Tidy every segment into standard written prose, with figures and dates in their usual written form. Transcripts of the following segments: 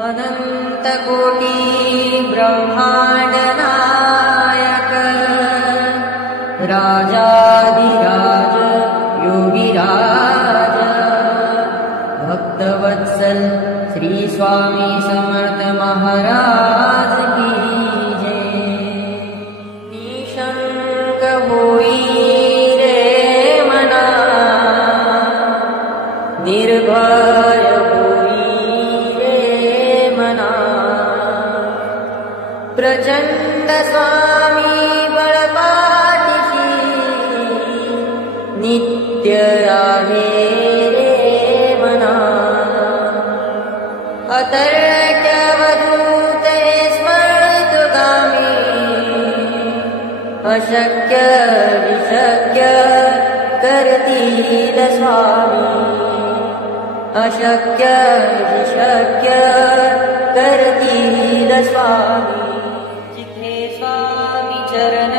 अनंतकोटी ब्रह्मांड नायक राजाधिराज योगीराज भक्तवत्सल श्री स्वामी समर्थ महाराज की जय। निशंक होई रे मना निर्भय प्रचंड स्वामी बळपाठीशी नित्य आहे रे मना। अतर्क्यवधूत स्मर्तुगामी अशक्य विशक्य करतील स्वामी। अशक्य विशक्य करतील स्वामी। चरण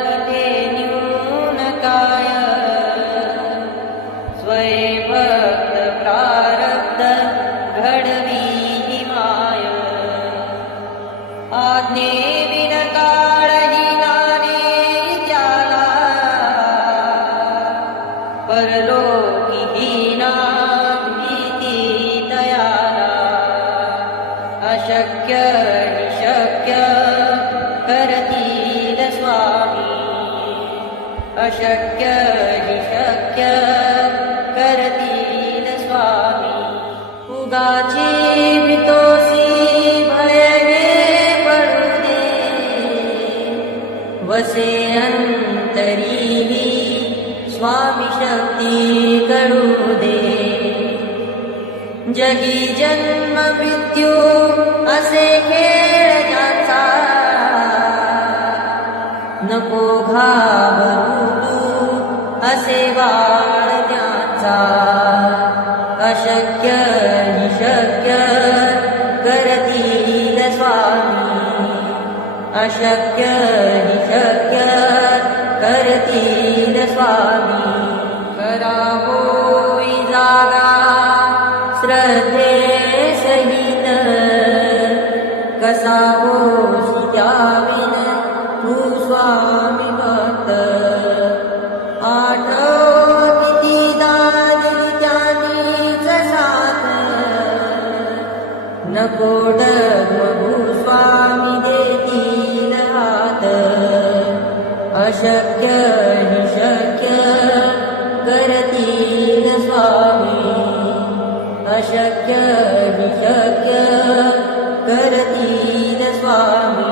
तिथे न्यून काय स्वयंभक्त प्रारब्ध घडवी माय। आज्ञे विन काळही नाने त्याला परलोकी हीना भीती दयाला। अशक्य निशक्य करतील स्वामी। अशक्य निशक्य करतील स्वामी। उगाची भीतोसी भयने पडू दे वसे अंतरीही स्वामी शक्ती करू दे। जगी जन्म मृत्यू असे खेळ ज्याचा नको घाबरू तू असे बाळ त्याचा। अशक्य निशक्य करतील स्वामी। अशक्य निशक्य करतील स्वामी। करा होई जागा श्रद्धे सहित कसा होशी त्याविन तू स्वामी भक्त। आठव किती दानी त्यांनीच साथ नको डगमगू स्वामी देतील हात। अशक्य निशक्य करतील स्वामी। अशक्य निशक्य करतील स्वामी।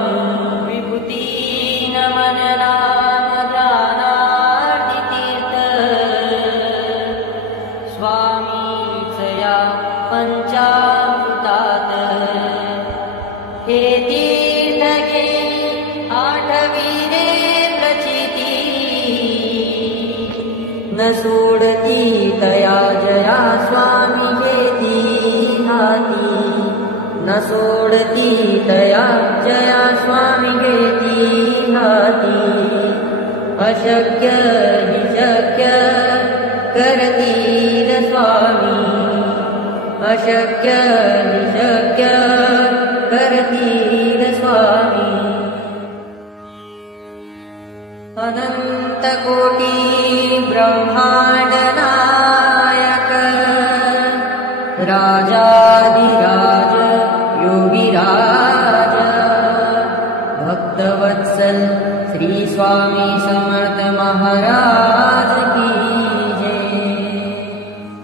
विभूती नमन नाम ध्यानार्थ तीर्थ स्वामीच या पंचामृतात। हे तीर्थ घे आठविले प्रचिती न सोडती तया जया स्वामी घेती हाती। न सोडती तया जया स्वामी घेती हाती। अशक्य निशक्य करतील स्वामी। अशक्य निशक्य करतील स्वामी। अनंतकोटी ब्रह्मांड नायक राजाधिराज योगीराज भक्तवत्सल श्री स्वामी समर्थ महाराज की जय।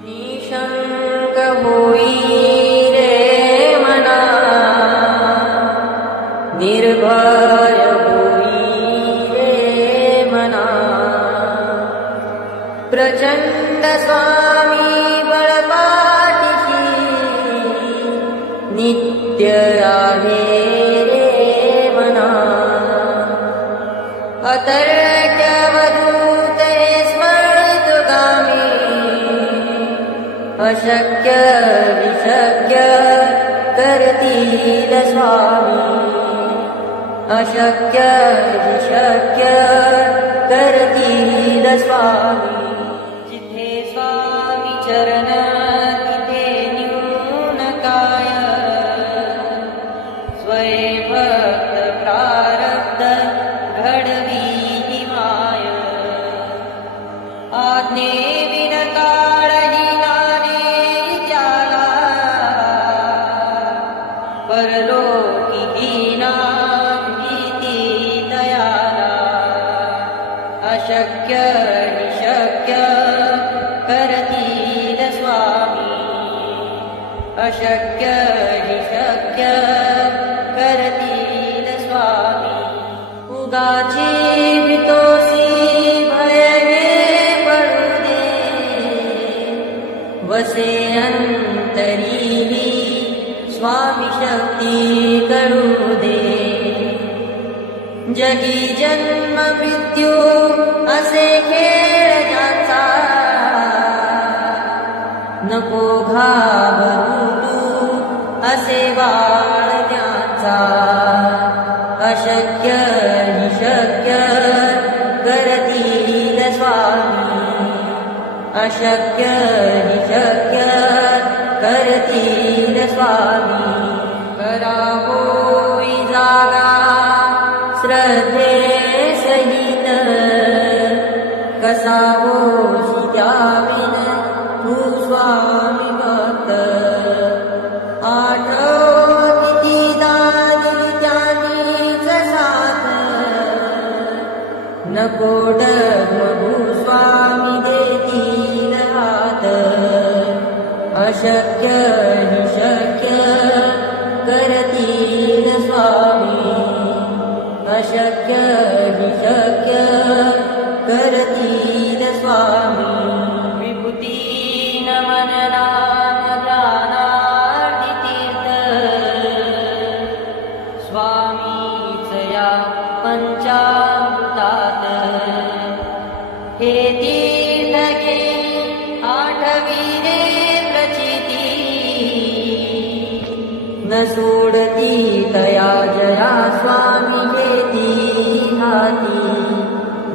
निशंक होई रे मना निर्भय होई रे मना। प्रचंड स्वामी बळपाठीशी नित्य आहे रे मना। अतर्क्यवधूत स्मर्तुगामी अशक्य विशक्य करतील स्वामी। अशक्य विशक्य करतील स्वामी। जिथे स्वामी चरण तिथे न्यून काय अशक्य हि शक्य करतील स्वामी उगाची भीतोसी भय हे पडू दे वसे अंतरी स्वामी शक्ती करू दे जगी जन्म मृत्यू असे खेळ ज्याचा नको घाबरू तू असे बाळ ज्याचा अशक्य हि शक्य करतील स्वामी अशक्य हि शक्य करतील स्वामी करावोई जागा श्रद्धे सहित कसावोशी द्याविन तू स्वामी भक्त आठव किती दानी ज्ञानीच साथ नको डगमगू स्वामी देतील हात अशक्य हि शक्य करतील स्वामी अशक्य हि शक्य करतील स्वामी विभूती नमनना ध्यानार्थ तीर्थ स्वामीच या पंचामृतात हे तीर्थ घे आठविले प्रचिती न सोडती तया जया स्वामी घेती हाती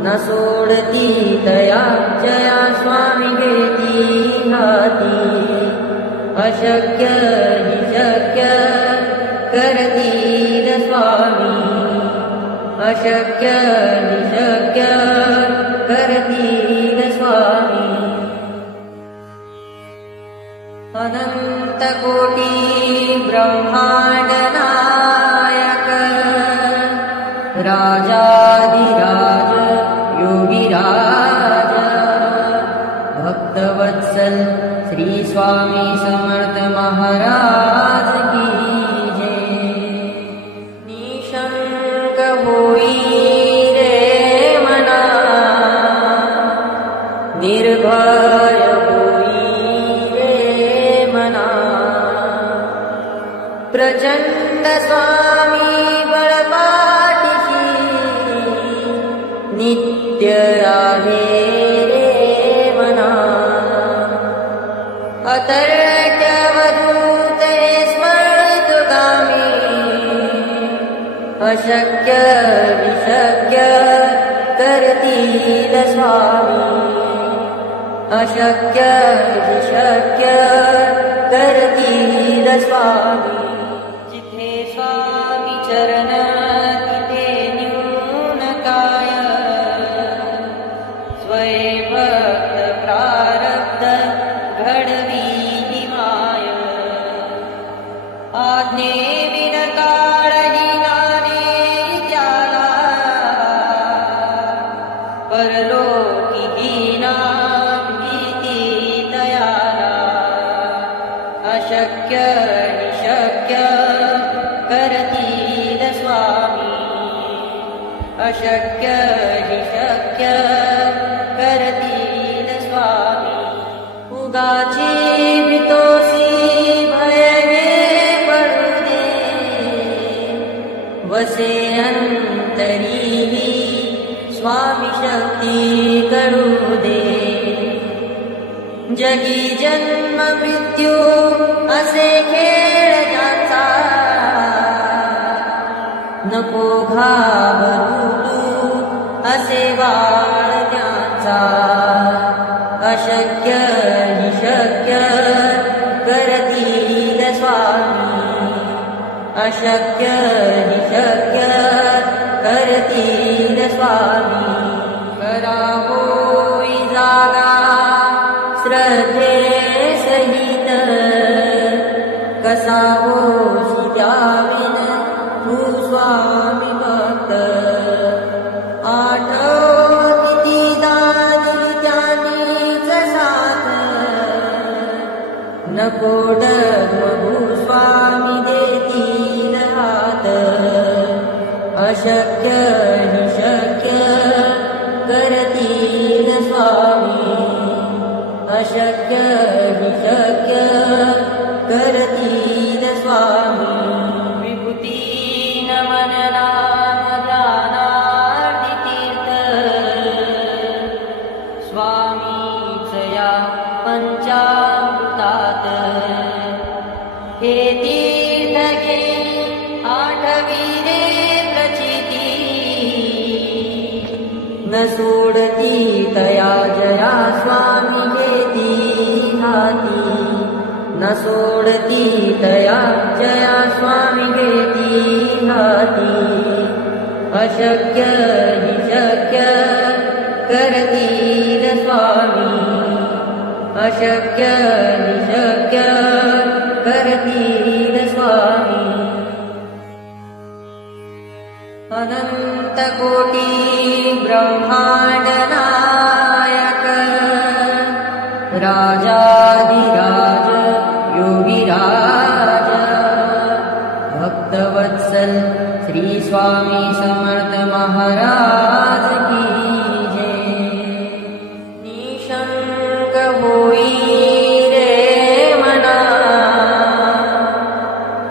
न सोडती तया जया स्वामी घेती हाती अशक्य हि शक्य करतील स्वामी अशक्य हि शक्य करतील स्वामी अनंत कोटी ब्रह्मांड नायक राजाधिराज योगीराज भक्तवत्सल श्री स्वामी समर्थ महाराज की जय निशंक होई रे मना निर्भय प्रचंड स्वामी बळपाठीशी नित्य राहे रे मना अतर्क्य वधूते स्मर्तुगामी अशक्य विशक्य करतील स्वामी अशक्य विशक्य करतील स्वामी जिथे स्वामी चरण तिथे न्यून काय स्वयंभक्त प्रारब्ध घडवी माय आज्ञे विन काळही नाने त्याला परलोकी हीना भीती दयाला अशक्य निशक्य करतील स्वामी अशक्य हि शक्य करतील स्वामी उगाची भीतोसी भय हे पडू दे वसे अंतरी स्वामी शक्ती करू दे जगी जन्म मृत्यू असे खेळ ज्याचा नको घाबरू तू असे बाळ ज्याचा अशक्य हि शक्य करतील स्वामी अशक्य हि शक्य करतील स्वामी करावोई जागा श्रद्धे सहित कसावोशी द्याविन तू स्वामी भक्त आठव किती दानी ज्ञानीच साथ नको भूस्वामी देतील हात अशक्य हि शक्य करतील स्वामी अशक्य हि शक्य करतील स्वामी विभूती नमनना ध्यानार्थितीर्थ स्वामीच या पंचामृतात हे तीर्थ घे आठविरे प्रचिती न सोडती तया जया स्वामी घेती हाती न सोडती तया जया स्वामी घेती हाती अशक्य हि शक्य करतील स्वामी अशक्य हि शक्य करतील स्वामी अनंत कोटी ब्रह्मांड नायक राजाधिराज योगिराज भक्तवत्सल श्री स्वामी समर्थ महाराज की जय निशंक होई रे मना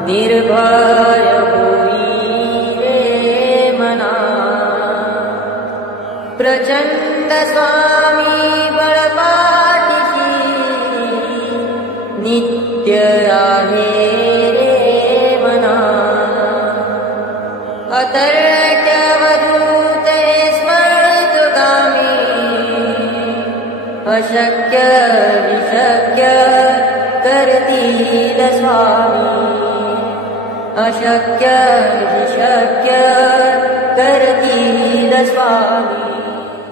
निर्भय होई रे मना प्रचंड स्वामी बळपाठीशी नित्य आहे रे मना अतर्क्यवधूते स्मर्तुगामी अशक्य विशक्य करतील स्वामी अशक्य विशक्य करतील स्वामी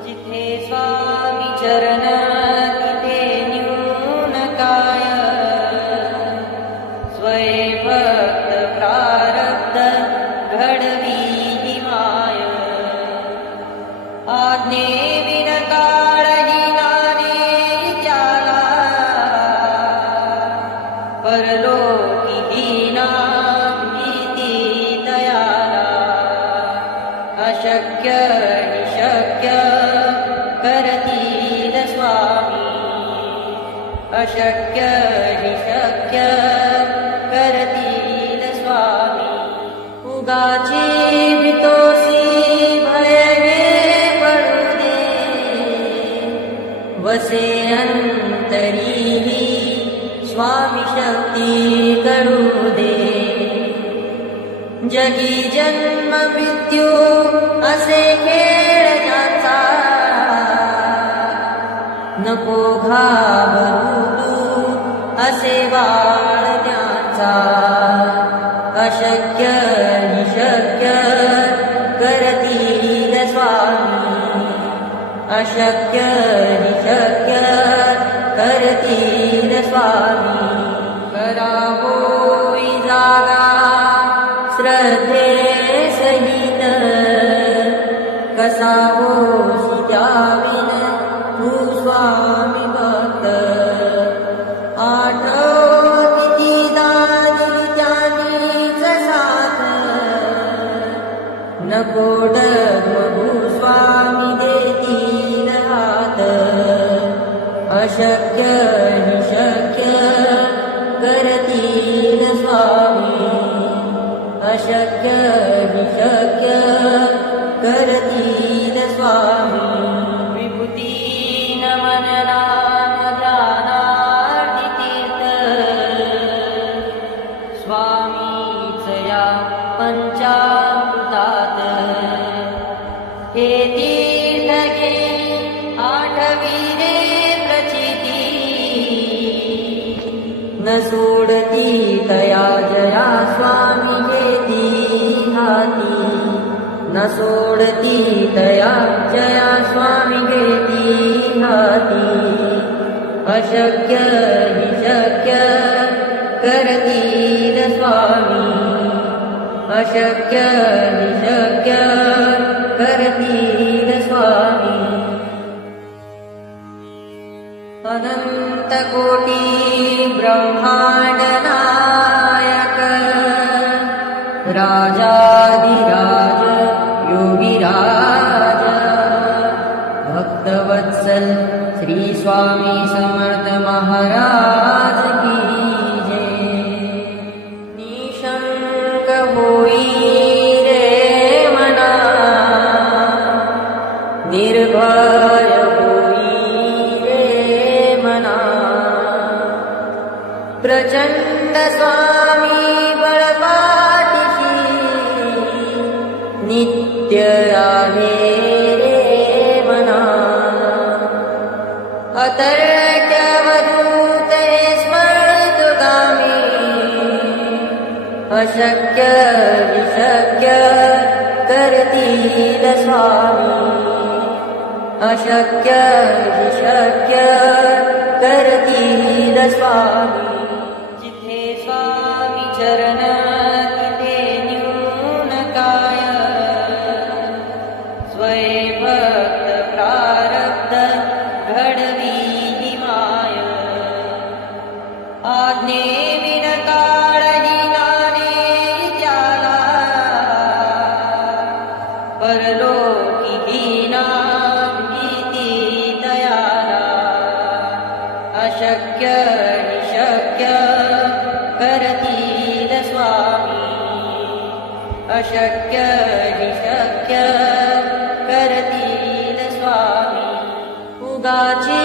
जिथे स्वामी चरण तिथे न्यून काय स्वये भक्त प्रारब्ध घडवी माय आज्ञे विन काळही नाने त्याला परलोकी हीना भीती दयाला अशक्य हि शक्य करतील स्वामी अशक्य हि शक्य करतील स्वामी उगाची भीतोसी भय हे पडू दे वसे अंतरी स्वामी शक्ती करू दे जगी जन्म मृत्यू असे खेळ ज्याचा नको घाबरू तू असे बाळ त्याचा अशक्य हि शक्य करतील स्वामी अशक्य हि शक्य करतील स्वामी करावोई जागा श्रद्धे सहित कसावोसी त्याविन तू स्वामी भक्त आठव किती दानी त्यानीच साथ नको डगमगू स्वामी देतील हात अशक्य हि शक्य करतील स्वामी अशक्य हि शक्य करतील स्वामी विभूती नमनना ध्यानार्थितीर्थ स्वामीच या पंचामृतात हे तीर्थ घे आठविरे प्रचिती न सोडती तया जया स्वामी घेती हाती न सोडती तया जया स्वामी घेती हाती अशक्य हि शक्य करतील स्वामी अशक्य हि शक्य करतील स्वामी अनंत कोटी ब्रह्मांड राजाधिराज योगिराज भक्तवत्सल श्री स्वामी समर्थ महाराज की जय। निशंक होई रे मना, निर्भय होई रे मना, प्रचंड स्वामी बळपाठीशी नित्य आहे रे मना। अतर्क्यवधूत स्मृतगामी, अशक्य विशक्य करतील स्वामी, अशक्य विशक्य करतील स्वामी। जिथे स्वामी चरण तिथे न्यून काय, स्वयंभक्त प्रारब्ध घडवी माय। आज्ञेविन काळही नाने त्याला, परलोकी हीना भीती दयाला। अशक्य निशक्य करतील स्वामी, अशक्य निशक्य करतील स्वामी। उगाची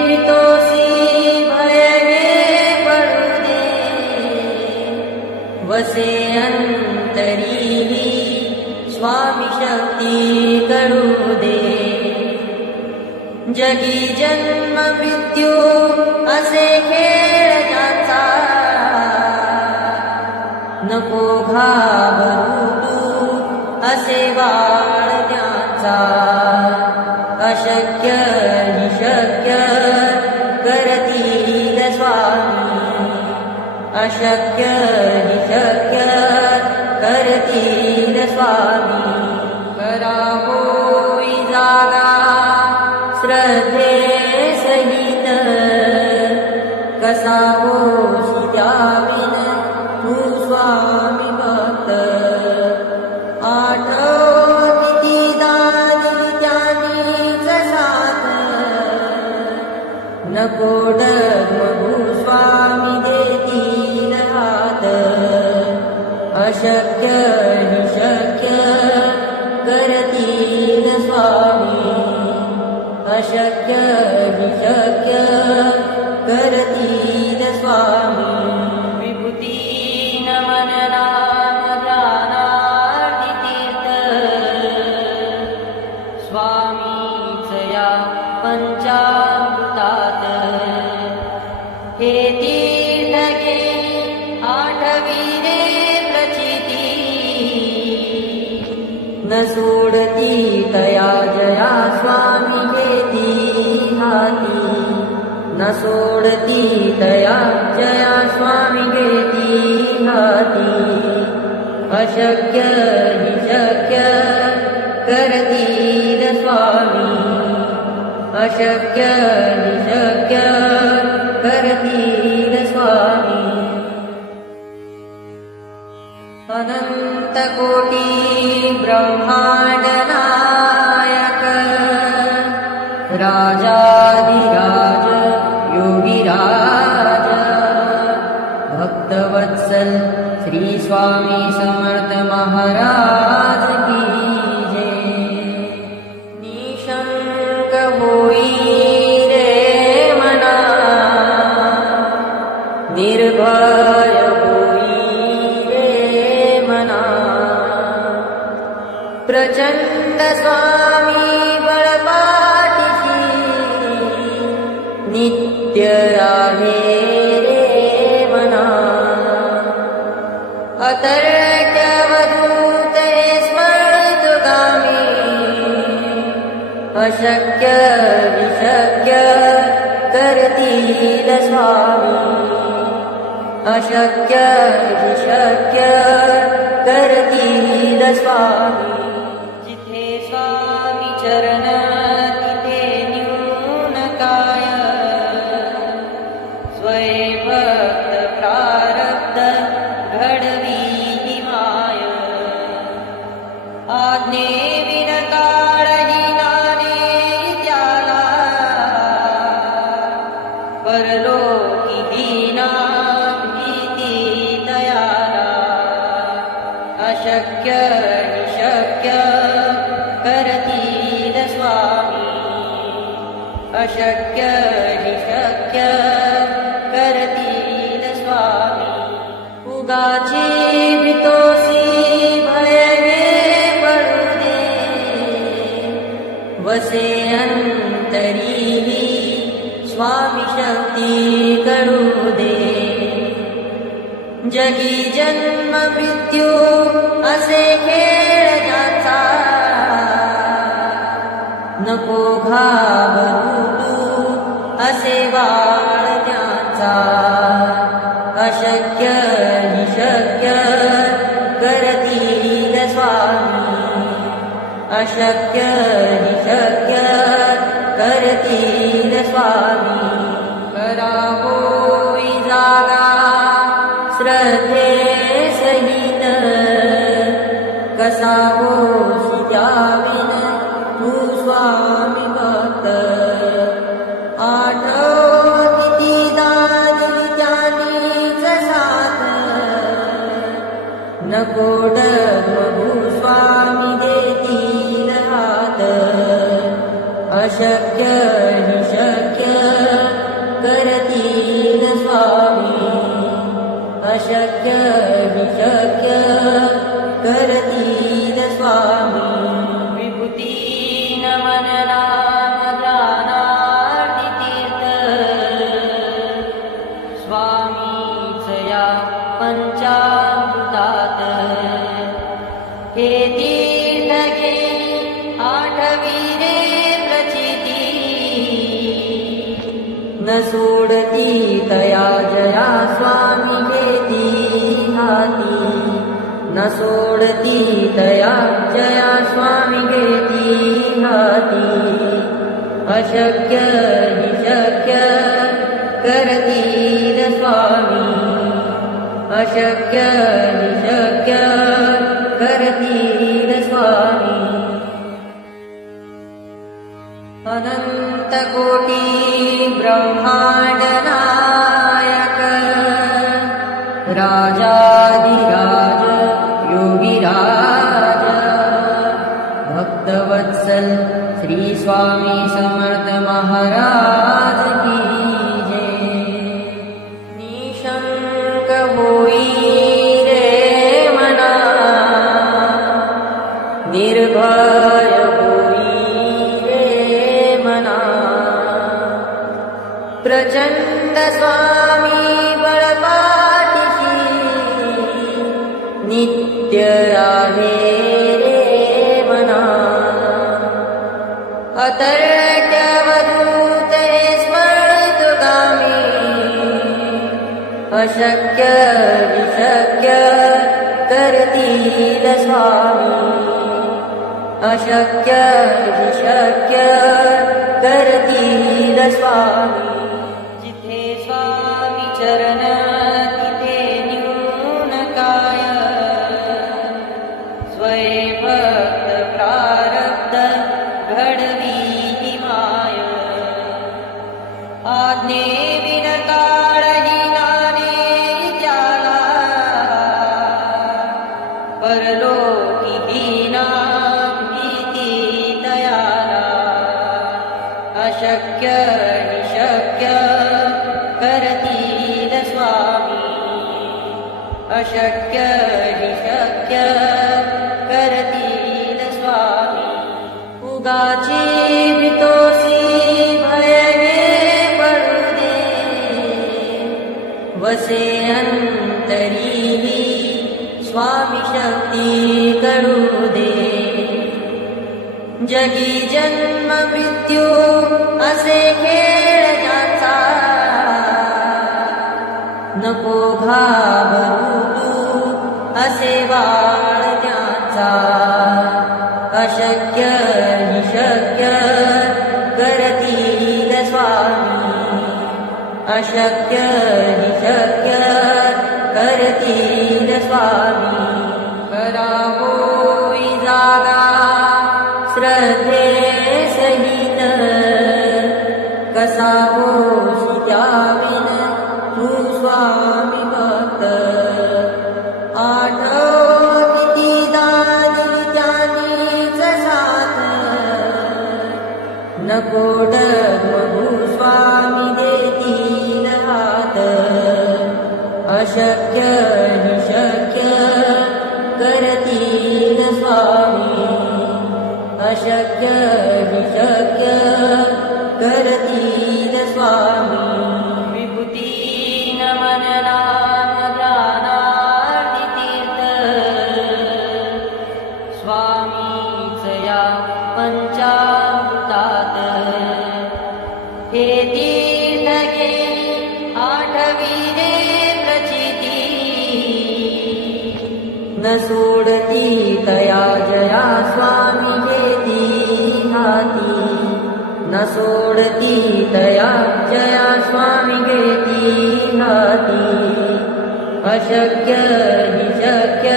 भीतोसी भय हे पडू दे, वसे अंतरी स्वामी शक्ती करू दे। जगी जन्म मृत्यू असे खेळ ज्याचा, नको घाबरू तू असे बाळ त्याचा। अशक्य निशक्य करतील स्वामी, अशक्य निशक्य करतील स्वामी। करावोई जागा श्रद्धे सहित, कसा होशी द्याविन तू स्वामी भक्त। आठव किती दानी त्यांनीच साथ, नको डगमगू स्वामी देतील हात। अशक्य निशक्य करतील स्वामी, अशक्य निशक्य करतील स्वामी। विभूती नमन नाम ध्यानार्थ तीर्थ, स्वामीच या पंचामृतात। हे तीर्थ घे आठवी रे प्रचिती, न सोडती तया जया स्वामी घेती हाती। न सोडती तया जया स्वामी घेती हाती। अशक्य निशक्य करतील स्वामी, अशक्य निशक्य करतील स्वामी। अनंत कोटी ब्रह्मांड नायक, राजाधिराज योगिराज भक्तवत्सल श्री स्वामी समर्थ महाराज की जय। निशंक होई रे मना, निर्भय होई रे मना, प्रचंड स्वामी बळपाठीशी नित्य आहे रे मना। अतर्क्यवधूत स्मृतगामी, अशक्य विशक्य करतील स्वामी, अशक्य विशक्य करतील स्वामी। जिथे स्वामी चरण तिथे न्यून काय, स्वयंभक्त प्रारब्ध घडवी माय। अशक्य हि शक्य करतील स्वामी अशक्य हि शक्य करतील स्वामी उगाची भीतोसी भयवे पडू दे वसे अंतरीही स्वामी शक्ती करू दे जगी जन्म मृत्यू असे खेळ ज्याचा नको घाबरू तू असे बाळ त्याचा अशक्य हि शक्य करतील स्वामी अशक्य हि शक्य करतील स्वामी करावोई जागा श्रद्धे सहित कसा होसी द्याविन तू स्वामी भक्त आठव किती दानी त्यानीच साथ नको डगमगू स्वामी देतील हात अशक्य हि शक्य करतील स्वामी अशक्य हि शक्य करतील स्वामी विभूती नमन नाम ध्यानार्थ तीर्थ स्वामीच या पंचामृतात हे तीर्थ घे आठविरे प्रचिती न सोडती तया जया स्वामी घेती हाती न सोडती तया जया स्वामी घेती हाती अशक्य हि शक्य करतील स्वामी अशक्य हि शक्य करतील स्वामी अनंत कोटी ब्रह्मांड नायक राजाधिराज योगीराज भक्तवत्सल श्री स्वामी समर्थ महाराज की जय निशंक होई रे मना निर्भय प्रचंड स्वामी बळपाठीशी नित्य आहे रे मना अतर्क्यवधूत स्मृतगामी अशक्य हि शक्य करतील स्वामी अशक्य हि शक्य करतील स्वामी जिथे स्वामी चरण तिथे न्यून काय स्वयंभक्त प्रारब्ध घडवी माय आज्ञे विन काळही नाने त्याला परलोकी हीना भीती दयाला अशक्य हि शक्य करतील स्वामी अशक्य हि शक्य करतील स्वामी उगाची भीतोसी भयवे पडू दे वसे अंतरीही स्वामी शक्ती करू दे जगी जन्म मृत्यू असे खेळ ज्याचा नको घाबरू तू असे बाळ त्याचा अशक्य हि शक्य करतील स्वामी अशक्य हि शक्य करतील स्वामी करावोई जागा श्रद्धे सहित कसा होसी द्याविन तू स्वामी भक्त आठव किती भूस्वामी देतील हात अशक्य हि शक्य करतील स्वामी अशक्य हि शक्य करतील स्वामी विभूती नमन नाम ध्यानार्थ तीर्थ स्वामीच या पंचाभूतात हे तीर्थ घे आठविले प्रचिती न सोडती तया जया स्वामी घेती हाती न सोडती तया जया स्वामी घेती हाती अशक्य हि शक्य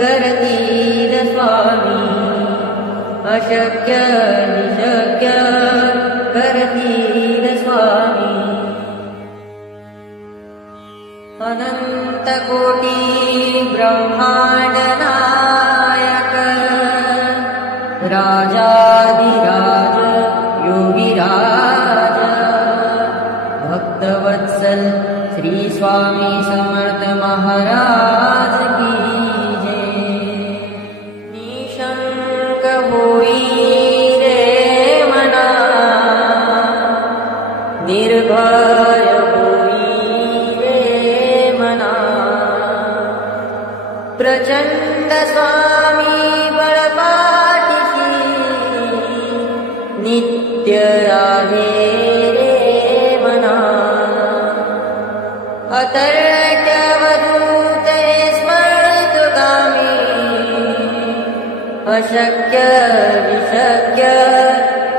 करतील स्वामी अशक्य हि शक्य करतील स्वामी अनंत कोटी ब्रह्मांड नायक राजाधिराज योगीराज भक्तवत्सल श्री स्वामी समर्थ महाराज की जय निशंक होई रे मना निर्भय होई रे मना प्रचंड स्वामी बळपाठीशी नित्य आहे रे मना अतर्क्यवधूत स्मृतगामी अशक्य विशक्य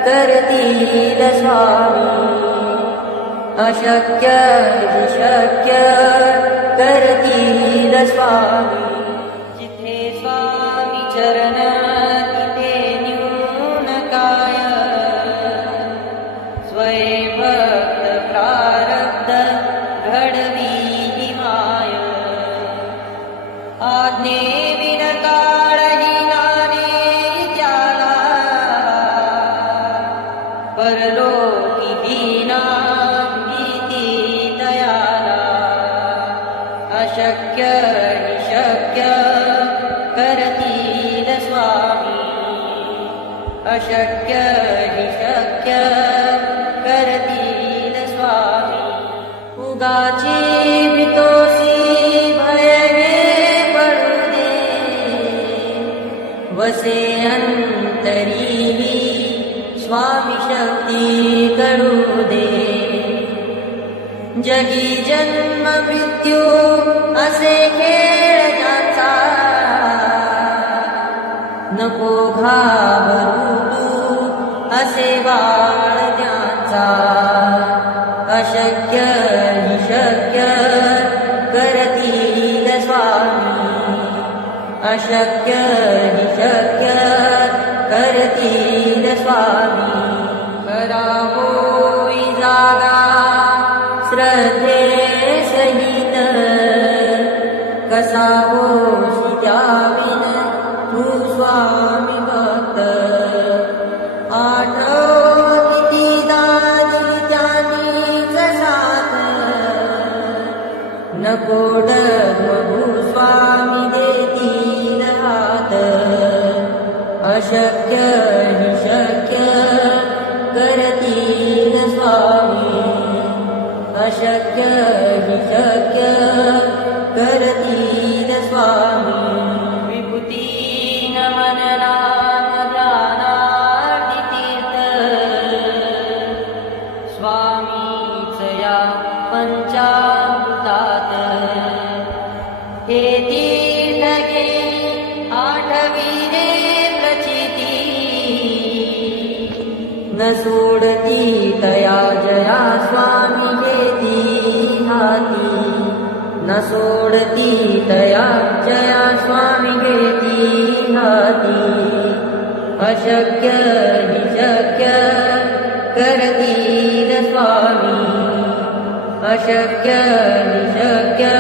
करतील स्वामी अशक्य विशक्य करतील स्वामी जिथे स्वामी चरण तिथे न्यून काय स्वयंभक्त प्रारब्ध घडवी माय आज्ञे विन काळही नाने त्याला परलोकी विना भीती दयाला अशक्य हि शक्य करतील स्वामी अशक्य हि शक्य करतील स्वामी उगाची भीतोसी भयने पडू दे वसे अंतरी स्वामी शक्ती करू दे जगी जन्म मृत्यू असे खेळ ज्याचा नको घाबरू तू असे बाळ ज्याचा अशक्य हि शक्य करतील स्वामी अशक्य हि शक्य करतील स्वामी करावोई जागा श्रद्धे सहित कसा होशी द्याविन तू स्वामी भक्त आठव किती दानी त्यांनीच साथ नको डगमगू स्वामी देतील हात अशक्य हि शक्य करतील स्वामी अशक्य हि शक्य करतील स्वामी विभूती नमन नाम ध्यानार्थ तीर्थ स्वामीच या पंचाभूतात हे तीर्थ घे आठविले प्रचिती न सोडती तया जया स्वामी घेती हाती न सोडती तया जया स्वामी घेती हाती अशक्य हि शक्य करतील स्वामी अशक्य हि शक्य